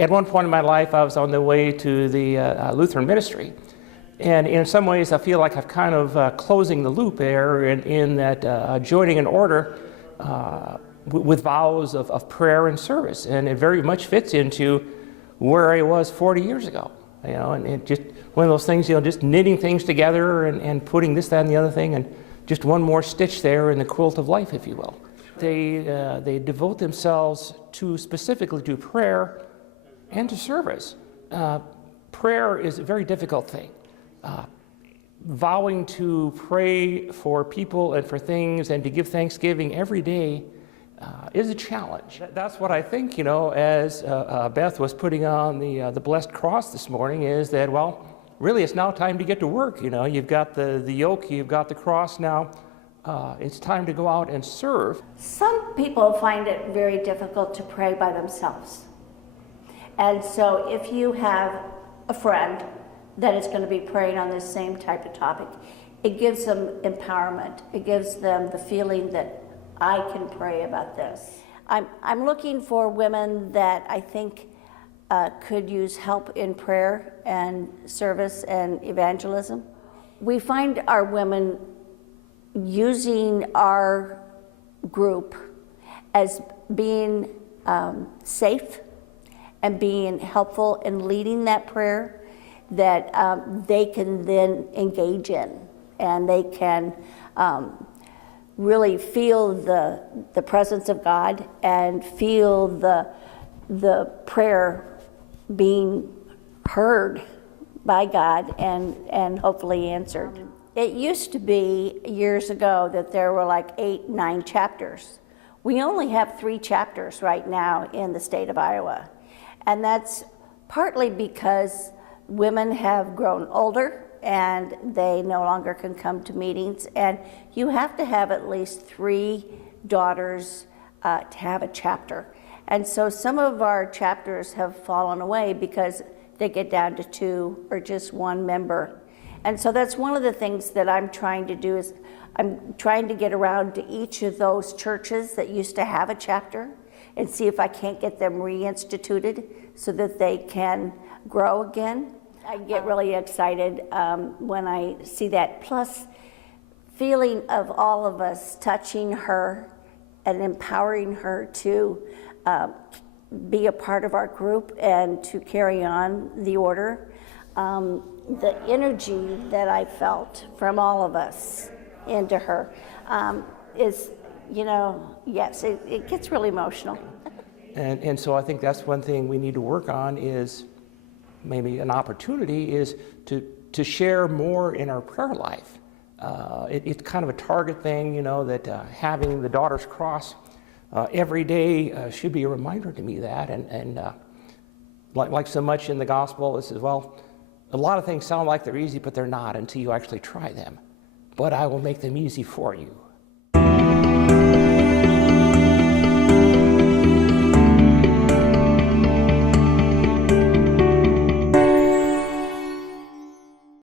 At one point in my life, I was on the way to the Lutheran ministry. And in some ways, I feel like I'm kind of closing the loop there in that joining an order with vows of prayer and service. And it very much fits into where I was 40 years ago. And it just one of those things, just knitting things together and putting this, that, and the other thing, and just one more stitch there in the quilt of life, if you will. They devote themselves specifically to prayer and to service. Prayer is a very difficult thing. Vowing to pray for people and for things and to give thanksgiving every day is a challenge. That's what I think, as Beth was putting on the blessed cross this morning, is that, well, really it's now time to get to work. You've got the yoke, you've got the cross now. It's time to go out and serve. Some people find it very difficult to pray by themselves. And so if you have a friend that is going to be praying on this same type of topic, it gives them empowerment. It gives them the feeling that I can pray about this. I'm looking for women that I think could use help in prayer and service and evangelism. We find our women using our group as being safe and being helpful in leading that prayer that they can then engage in, and they can really feel the presence of God and feel the prayer being heard by God and hopefully answered. It used to be years ago that there were like 8, 9 chapters. We only have 3 chapters right now in the state of Iowa. And that's partly because women have grown older and they no longer can come to meetings. And you have to have at least 3 daughters to have a chapter. And so some of our chapters have fallen away because they get down to 2 or just 1 member. And so that's one of the things that I'm trying to do, is I'm trying to get around to each of those churches that used to have a chapter and see if I can't get them reinstituted so that they can grow again. I get really excited when I see that. Plus, feeling of all of us touching her and empowering her to be a part of our group and to carry on the order. The energy that I felt from all of us into her is, yes, it gets really emotional. And so I think that's one thing we need to work on, is maybe an opportunity is to share more in our prayer life. It's kind of a target thing, that having the Daughter's Cross every day should be a reminder to me that. And like so much in the gospel, it says, well, a lot of things sound like they're easy, but they're not until you actually try them. But I will make them easy for you.